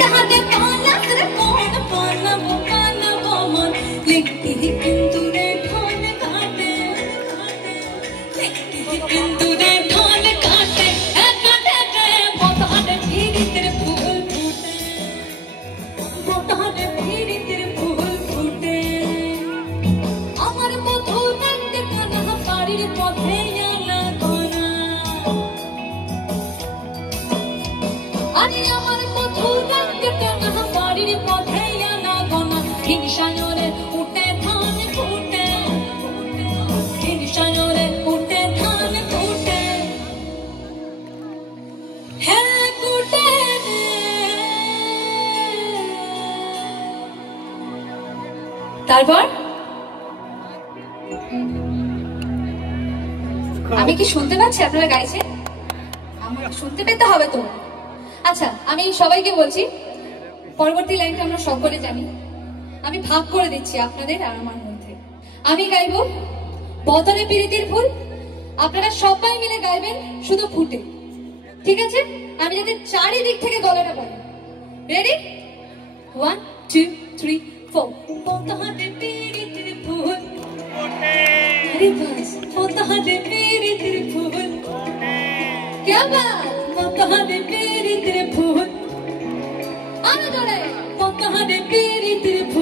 তাহাতে পালাস রে কোন পানাবো পানাবো মন লিখতি কিন্তু রে ঠন কাটে লিখতি কিন্তু রে ঠন কাটে কাটে বতারে ফিরিতে ফুল ফুটে বতারে ফিরিতে ফুল ফুটে আমার মধুর রাতে কানা বাড়ির পথে আনা কোনা আরে আমার মধুর রাতে কানা বাড়ির পথে আনা কোনা হিংসায়রে উঠে ধান ফুটে হিংসায়রে উঠে ধান ফুটে হে ফুটে তারপর আমি কি শুনতে পাচ্ছি আপনারা গাইছেন? আমাকে শুনতে পেতে হবে তো। আচ্ছা, আমি সবাইকে বলছি পরবর্তী লাইনটা আমরা সকলে জানি। আমি ভাগ করে দিচ্ছি আপনাদের আর আমার মধ্যে। আমি গাইবো বদলে প্রীতির ফুল, আপনারা সবাই মিলে গাইবেন শুধু ফুটে, ঠিক আছে? আমি যাতে চারিদিক থেকে গলাটা বলি। রেডি? 1 2 3 4 বদলে প্রীতির ফুল আরে বাস বদলে প্রীতির ফুল क्या बात বদলে প্রীতির ফুল আরো জোরে বদলে প্রীতির ফুল